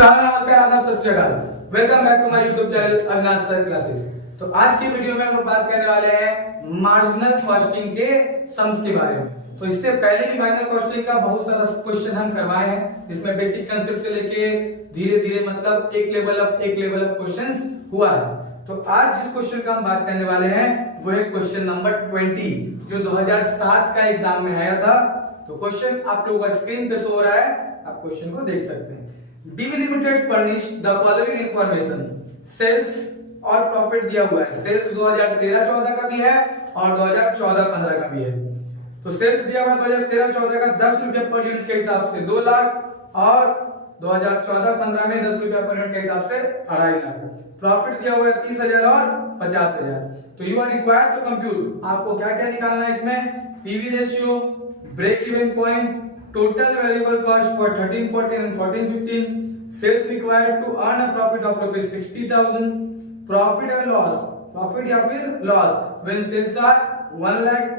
सारा नमस्कार, आदाब, सत श्री अकाल। Welcome back to my YouTube channel Avinash sir classes. तो आज की वीडियो में हम लोग बात करने वाले हैं मार्जिनल कॉस्टिंग के सम्स के बारे में। तो इससे पहले भी मार्जिनल कॉस्टिंग का बहुत सारा क्वेश्चन हम करवाए हैं, इसमें बेसिक कंसेप्ट से लेके धीरे धीरे मतलब एक लेवल अप क्वेश्चंस हुआ है। तो आज जिस क्वेश्चन का हम बात करने वाले हैं वो है क्वेश्चन नंबर 20 जो 2007 का एग्जाम में आया था। तो क्वेश्चन आप लोगों का स्क्रीन पे शो हो रहा है, आप क्वेश्चन को देख सकते हैं। DV Limited furnished the following information: sales और प्रॉफिट दिया हुआ है। सेल्स 2013-14 का भी है और 2014-15 का भी है। तो सेल्स दिया हुआ 2013-14 का 10 रुपया पर यूनिट के हिसाब से 2 लाख और 2014-15 में 10 रुपया पर यूनिट के हिसाब से 2.5 लाख। प्रॉफिट दिया हुआ है 30,000 और 50,000। तो you are required to compute, आपको क्या क्या निकालना है इसमें? PV ratio, break even point, total variable cost for 13-14 and 14-15, sales required to earn a profit of rupees 60,000, profit and loss, profit या फिर loss when sales are 1 lakh,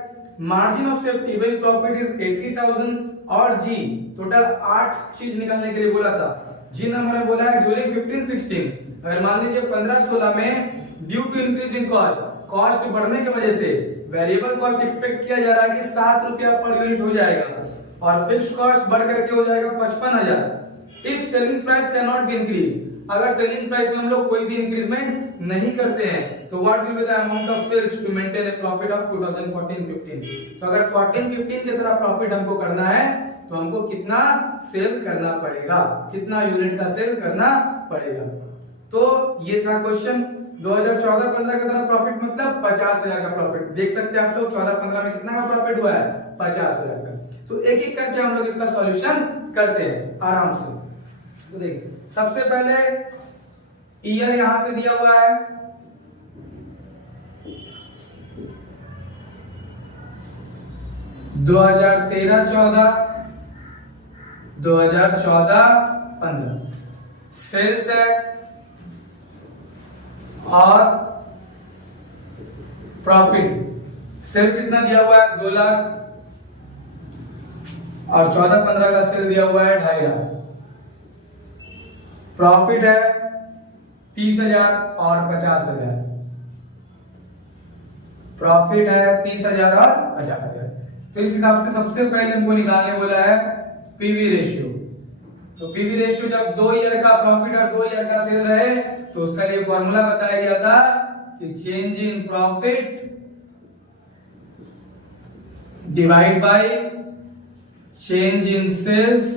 margin of safety when profit is 80,000 और G total 8 चीज निकालने के लिए बोला था। G number में बोला है ड्यूरिंग 15-16, अगर मान लीजिए 15-16 में due to increase in cost बढ़ने की वजह से वेरिएबल कॉस्ट एक्सपेक्ट किया जा रहा है कि 7 रुपया पर यूनिट हो जाएगा और फिक्स्ड कॉस्ट बढ़ करके हो जाएगा 55,000। If selling price can not be increase, अगर सेलिंग प्राइस में हम लोग कोई भी इंक्रीजमेंट नहीं करते हैं तो what will be the amount of sales to maintain a profit of 2014-15। तो अगर 14-15 की तरह प्रॉफिट हमको करना है तो हमको कितना सेल करना पड़ेगा, कितना यूनिट का सेल करना पड़ेगा। तो ये था क्वेश्चन। 2014-15 की तरह प्रॉफिट मतलब 50,000 का प्रॉफिट। देख सकते हैं आप लोग 14-15 में कितना का प्रॉफिट हुआ है? 50,000 का। तो एक एक करके हम लोग इसका सॉल्यूशन करते हैं आराम से। तो देखिए सबसे पहले ईयर यहां पे दिया हुआ है, दो 2013-14 सेल्स है और प्रॉफिट। सेल कितना दिया हुआ है? 2 लाख और 14-15 का सेल दिया हुआ है 2.5 लाख। प्रॉफिट है 30,000 और 50,000। प्रॉफिट है 30,000 और 50,000। तो इस हिसाब से सबसे पहले हमको निकालने बोला है पीवी रेशियो। तो पीवी रेशियो जब 2 ईयर का प्रॉफिट और 2 ईयर का सेल रहे तो उसका लिए फॉर्मूला बताया गया था कि change in profit divide by change in sales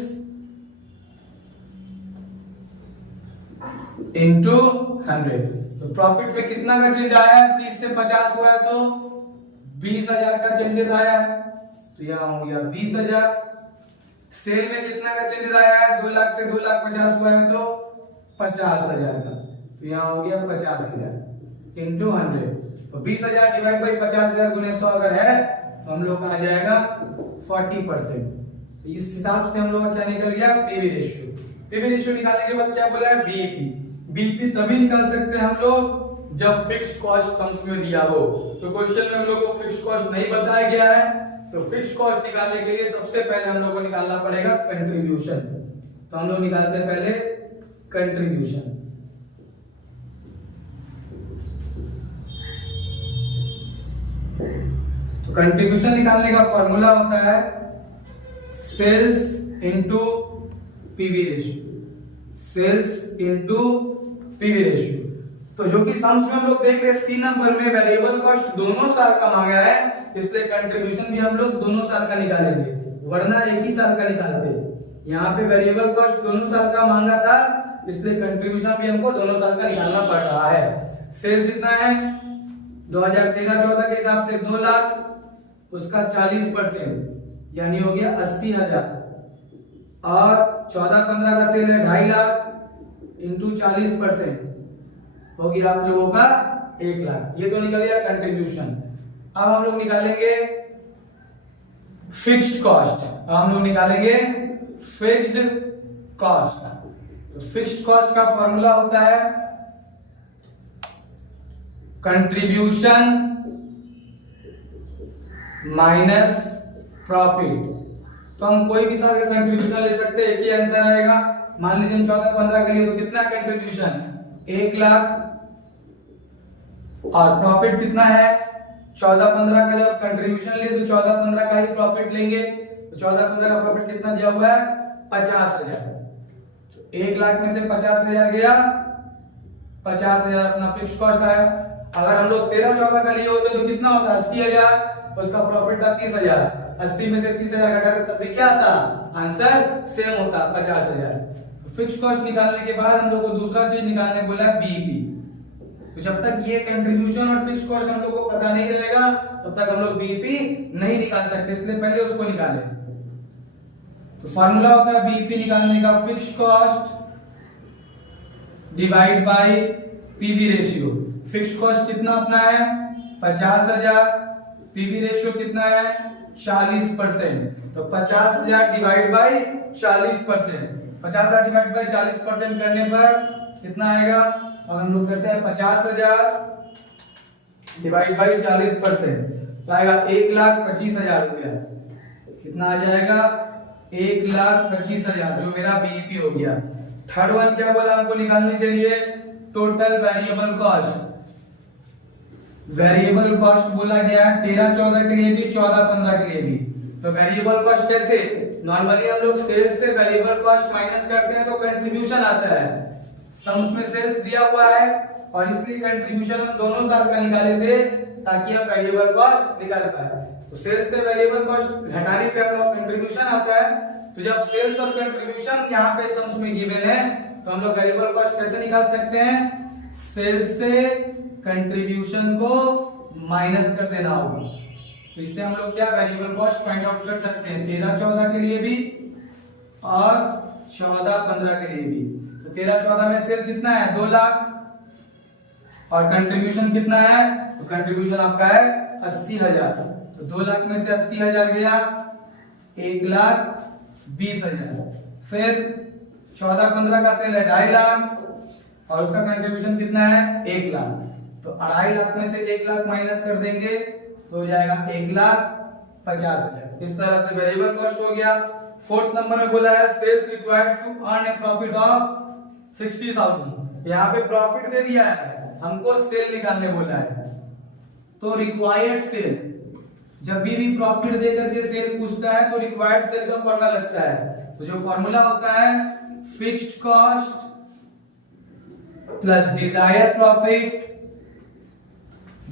into 100। तो प्रॉफिट पे कितना का चेंज आया है? 30 से 50 हुआ है तो 20,000 का चेंजेस आया है। तो यहां हो गया 20,000। सेल में कितना का चेंजेस आया है? 2 लाख से 2,50,000 हुआ है तो 50,000 का। तो यहां हो गया 50,000 इनटू 100। तो 20,000 डिवाइड बाई 50,000 गुने 100 अगर है तो हम लोग का आ जाएगा 40%। तो इस हिसाब से हम लोग का क्या निकल गया? PV ratio. पीवी रेशियो निकालने के बाद क्या बोला है? बीईपी। बीईपी तभी निकाल सकते हैं हम लोग जब फिक्स्ड कॉस्ट सम्स में दिया हो। तो क्वेश्चन में हम लोग को फिक्स्ड कॉस्ट नहीं बताया गया है, तो फिक्स्ड कॉस्ट निकालने के लिए सबसे पहले हम लोग को निकालना पड़ेगा कंट्रीब्यूशन। तो हम लोग निकालते हैं पहले कंट्रीब्यूशन। तो कंट्रीब्यूशन निकालने का फॉर्मूला होता है sales into PV ratio. Sales into PV ratio. तो जो कि सम्स में हम लोग देख रहे हैं सी नंबर में वेरिएबल कॉस्ट दोनों साल का मांगा है, इसलिए कंट्रीब्यूशन भी हम लोग दोनों साल का निकालेंगे, वरना एक ही साल का निकालते। यहाँ पे वेरिएबल कॉस्ट दोनों साल का मांगा था, इसलिए कंट्रीब्यूशन भी हमको दोनों साल का निकालना पड़ रहा है। सेल कितना है? 2013-14 के हिसाब से 2 लाख, उसका 40% यानी हो गया 80,000 और 14-15 का सेल है 2.5 लाख इंटू 40% हो गया आप लोगों का 1 लाख। ये तो निकल गया कंट्रीब्यूशन। अब हम लोग निकालेंगे फिक्स्ड कॉस्ट। अब हम लोग निकालेंगे फिक्स्ड कॉस्ट। तो फिक्स्ड कॉस्ट का फॉर्मूला होता है कंट्रीब्यूशन माइनस प्रॉफिट। तो हम कोई भी साल का कंट्रीब्यूशन ले सकते हैं, एक ही आंसर आएगा। मान लीजिए हम 14-15 के लिए, तो कितना कंट्रीब्यूशन 1 लाख, और प्रॉफिट कितना है 14-15 का। जब कंट्रीब्यूशन लिए तो 14-15 का ही प्रॉफिट लेंगे, तो 14-15 का प्रॉफिट कितना दिया हुआ है 50,000। तो 1 लाख में से 50,000 गया, 50,000 अपना फिक्स कॉस्ट आया। अगर हम लोग 13-14 का लिए होते तो कितना होता 80,000, उसका प्रॉफिट था 30,000। 80 में से 30,000 घटा तब भी क्या था आंसर सेम होता 50,000। तो फिक्स कॉस्ट निकालने के बाद हम लोग को दूसरा चीज निकालने बोला बीईपी। तो जब तक ये कंट्रीब्यूशन और फिक्स कॉस्ट हम लोग को पता नहीं रहेगा तब तक हम लोग बीईपी नहीं निकाल सकते, इसलिए पहले उसको निकालें। तो फॉर्मूला होता है बीईपी निकालने का, fix cost divide by PV ratio. Fix cost कितना अपना है 50,000, पीवी रेशियो कितना है 40%। तो 50,000 डिवाइड बाय 40%, 50,000 डिवाइड बाय 40% करने पर कितना आएगा। और हम लोग करते हैं 50,000 डिवाइड बाय 40%, तो आएगा 1,25,000 रुपया। कितना आ जाएगा 1,25,000, जो मेरा बीईपी हो गया। थर्ड वन क्या बोला हमको निकालने के लिए, total variable cost. Variable cost बोला गया है 13-14 के लिए भी, 14-15 के लिए भी। तो वेरिएबल कॉस्ट कैसे, नॉर्मली हम लोग सेल्स से वेरिएबल कॉस्ट माइनस करते हैं तो कंट्रीब्यूशन आता है। सम्स में सेल्स दिया हुआ है और इसलिए कंट्रीब्यूशन हम दोनों साल का निकाले थे ताकि हम वेरिएबल कॉस्ट निकाल पाए। तो सेल्स से वेरिएबल कॉस्ट घटाने पे हम लोग कंट्रीब्यूशन आता है। तो जब सेल्स और कंट्रीब्यूशन यहाँ पे सम्स में गिवन है तो हम लोग वेरिएबल कॉस्ट कैसे निकाल सकते हैं, सेल्स से कंट्रीब्यूशन को माइनस कर देना होगा। तो इससे हम लोग क्या वेरिएबल कॉस्ट फाइंड आउट कर सकते हैं 13-14 के लिए भी और 14-15 के लिए भी। तो 13-14 में सेल कितना है 2 लाख और कंट्रीब्यूशन कितना है, तो कंट्रीब्यूशन आपका है 80,000। तो 2 लाख में से 80,000 गया 1,20,000। फिर 14-15 का सेल है 2.5 लाख और उसका कंट्रीब्यूशन कितना है 1 लाख। तो 2.5 लाख में से 1 लाख माइनस कर देंगे तो हो जाएगा 1,50,000। इस तरह से वेरिएबल कॉस्ट हो गया। फोर्थ नंबर में बोला है sales required to earn a profit of 60,000। यहाँ पे प्रॉफिट दे दिया है, हमको सेल निकालने बोला है। तो रिक्वायर्ड सेल, जब भी प्रॉफिट दे करके सेल पूछता है तो रिक्वायर्ड सेल का फॉर्मूला लगता है। तो जो फॉर्मूला होता है fixed cost plus Dzire profit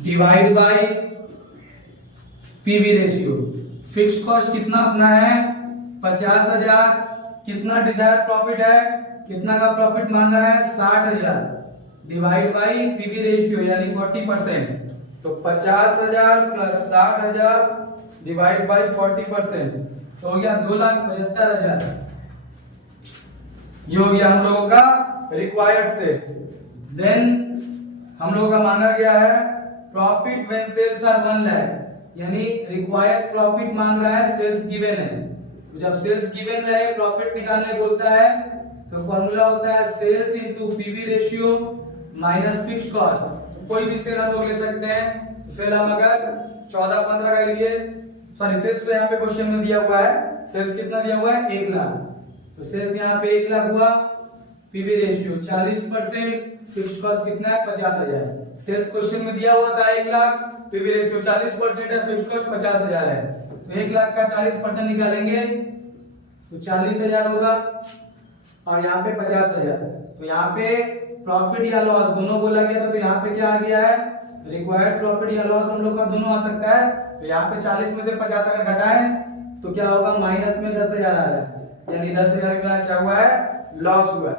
divide bye PV ratio. Fixed cost कितना अपना है 50,000, कितना डिजायर प्रॉफिट है, कितना का प्रॉफिट मांगा है 60,000 डिवाइड बाय पीवी रेशियो यानी 40%। तो 50,000 प्लस 60,000 डिवाइड बाय 40%, तो हो गया 2,75,000। ये हो गया हम लोगों का रिक्वायर्ड से। देन हम लोगों का मांगा गया है profit when sales are 1 lakh, यानी रिक्वायर्ड प्रॉफिट मांग रहा है, सेल्स गिवन है। तो जब सेल्स गिवन रहे प्रॉफिट निकालने बोलता है तो फॉर्मूला होता है sales into PV ratio minus fixed cost. तो कोई भी सेल हम लोग ले सकते हैं। तो सेल हम अगर 14-15 का लिए, सॉरी सेल्स तो यहाँ पे क्वेश्चन में दिया हुआ है, सेल्स कितना दिया हुआ है 1 लाख। तो सेल्स यहाँ पे 1 लाख हुआ, पीवी रेशियो 40%, फिक्स्ड कॉस्ट कितना है 50,000। सेल्स क्वेश्चन में दिया हुआ था 1 लाख, पीवी रेशियो 40% है, फिक्स्ड कॉस्ट 50,000 है। तो 1 लाख का 40% निकालेंगे तो 40,000 होगा और यहाँ पे 50,000। तो यहाँ पे प्रॉफिट या लॉस दोनों बोला गया था, तो यहाँ पे क्या आ गया है रिक्वायर्ड प्रॉफिट या लॉस हम लोग का दोनों आ सकता है। तो यहाँ पे 40 में से 50 अगर घटाएं तो क्या होगा माइनस में 10,000 आ रहा है, यानी 10,000 का क्या हुआ है लॉस हुआ है।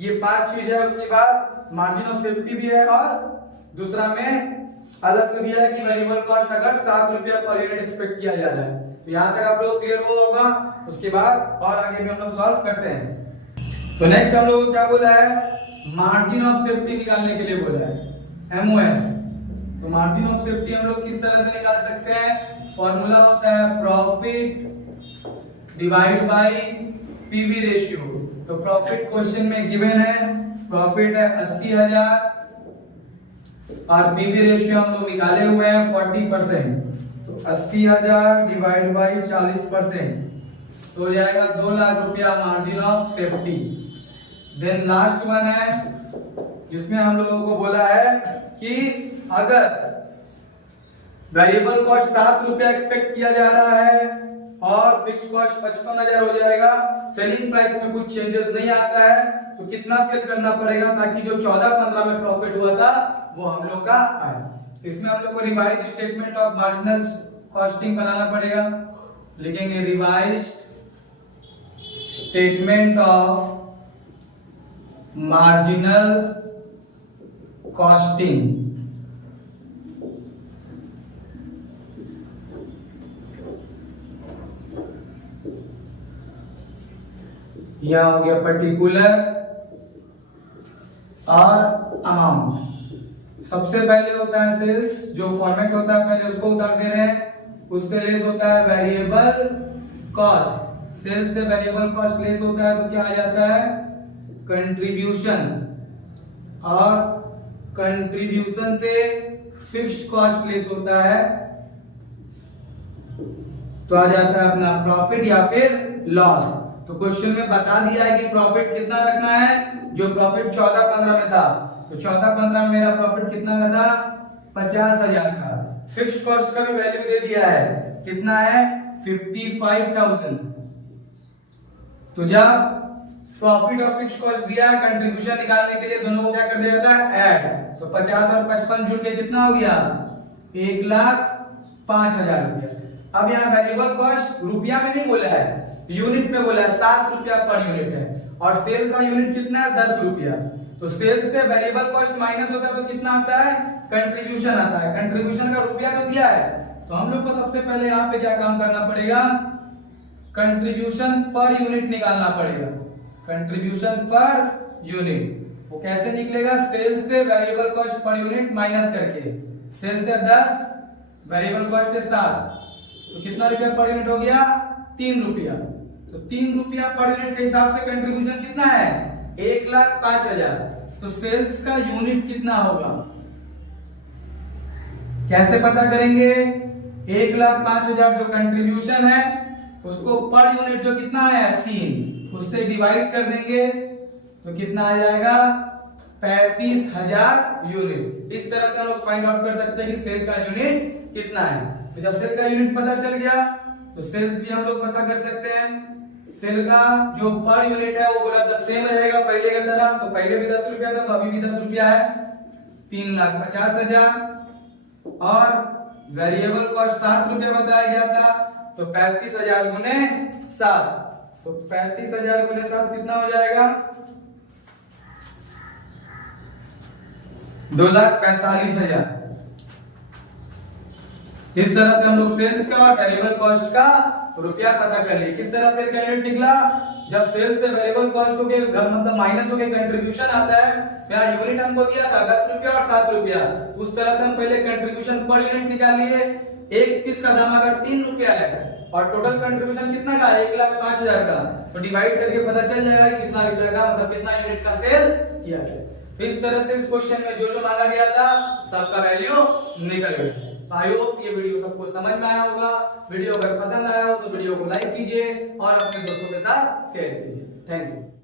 ये 5 चीज है। उसके बाद मार्जिन ऑफ सेफ्टी भी है और दूसरा में अलग से दिया है कि वेरिएबल कॉस्ट अगर 7 रुपया पर यूनिट एक्सपेक्ट किया जा रहा है। तो यहाँ तक आप लोग क्लियर हुआ होगा। उसके बाद और आगे भी हम लोग सॉल्व करते हैं। तो नेक्स्ट हम लोग क्या बोला है मार्जिन ऑफ सेफ्टी निकालने के लिए बोला है एमओएस। तो मार्जिन ऑफ सेफ्टी हम लोग किस तरह से निकाल सकते हैं, फॉर्मूला होता है profit divide bye PV ratio. तो प्रॉफिट क्वेश्चन में गिवन है, प्रॉफिट है 80,000 और पीवी रेशियो हम लोग निकाले हुए हैं 40%। तो 80,000 डिवाइड बाय 40%, तो हो जाएगा 2 लाख रुपया margin of safety. Then last one है जिसमें हम लोगों को बोला है कि अगर वेरिएबल कॉस्ट 7 रुपया एक्सपेक्ट किया जा रहा है और फिक्स कॉस्ट 55,000 हो जाएगा, सेलिंग प्राइस में कुछ चेंजेस नहीं आता है, तो कितना सेल करना पड़ेगा ताकि जो 14-15 में प्रॉफिट हुआ था वो हम लोग का आए। इसमें हम लोग को revise statement of marginal costing बनाना पड़ेगा। लिखेंगे revise statement of marginal costing. यह हो गया पर्टिकुलर और अमाउंट। सबसे पहले होता है सेल्स, जो फॉर्मेट होता है पहले उसको उतार दे रहे हैं। उससे लेस होता है वेरिएबल कॉस्ट, सेल्स से वेरिएबल कॉस्ट लेस होता है तो क्या आ जाता है कंट्रीब्यूशन, और कंट्रीब्यूशन से फिक्स्ड कॉस्ट लेस होता है तो आ जाता है अपना प्रॉफिट या फिर लॉस। तो क्वेश्चन में बता दिया है कि प्रॉफिट कितना रखना है, जो प्रॉफिट 14-15 में था, तो 14-15 में मेरा प्रॉफिट कितना का था 50,000 का। फिक्स्ड कॉस्ट का भी वैल्यू दे दिया है, कितना है 55,000। तो जब प्रॉफिट और फिक्स्ड कॉस्ट दिया है, कंट्रीब्यूशन निकालने के लिए दोनों को क्या कर दिया जाता है ऐड, तो 50 और 55 जुड़ के कितना हो गया 1,05,000 रुपया। अब यहाँ वेरिएबल कॉस्ट रुपया में नहीं बोला है, यूनिट में बोला है, 7 रुपया पर यूनिट है, और सेल का यूनिट कितना है 10 रुपया। तो सेल से वेरिएबल कॉस्ट माइनस होता है तो कितना आता है कंट्रीब्यूशन आता है। कंट्रीब्यूशन का रुपया तो दिया है, तो हम लोग को सबसे पहले यहाँ पे क्या काम करना पड़ेगा, कंट्रीब्यूशन पर यूनिट निकालना पड़ेगा। कंट्रीब्यूशन पर यूनिट वो कैसे निकलेगा, सेल से variable cost per unit minus करके। सेल से 10, वेरिएबल कॉस्ट है 7, तो कितना रुपया पर यूनिट हो गया 3 रुपया। तो 3 रुपया पर यूनिट के हिसाब से कंट्रीब्यूशन कितना है 1,05,000। तो सेल्स का यूनिट कितना होगा कैसे पता करेंगे, 1,05,000 जो कंट्रीब्यूशन है उसको पर यूनिट जो कितना है 3, उससे डिवाइड कर देंगे तो कितना आ जाएगा 35,000 यूनिट। इस तरह से हम लोग फाइंड आउट कर सकते हैं कि सेल का यूनिट कितना है। तो जब सेल का यूनिट पता चल गया तो सेल्स भी हम लोग पता कर सकते हैं। सेल का जो पर यूनिट है वो बोला था सेम रहेगा पहले की तरह, तो पहले भी 10 रुपया था तो अभी भी 10 रुपया है, 3,50,000। और वेरिएबल कॉस्ट 7 रुपया बताया गया था, तो 35,000 गुने 7, तो 35,000 गुने 7 कितना हो जाएगा 2,45,000। इस तरह से हम लोग सेल्स का और वेरिएबल कॉस्ट का रुपया पता कर लिए। किस तरह सेल का यूनिट निकला, जब सेल्स से वेरिएबल कॉस्ट हो के मतलब माइनस हो के कंट्रीब्यूशन आता है, यहाँ यूनिट हमको दिया था 10 रुपया और 7 रुपया, उस तरह से हम पहले कंट्रीब्यूशन पर यूनिट निकालिए। एक पीस का दाम अगर 3 रुपया है और टोटल कंट्रीब्यूशन कितना का 1,05,000 का, तो डिवाइड करके पता चल जाएगा कि कितना रुपया का मतलब कितना यूनिट का सेल किया गया। तो इस तरह से इस क्वेश्चन में जो जो मांगा गया था सबका वैल्यू निकल गया। आई होप ये वीडियो सबको समझ में आया होगा। वीडियो अगर पसंद आया हो तो वीडियो को लाइक कीजिए और अपने दोस्तों के साथ शेयर कीजिए। Thank you.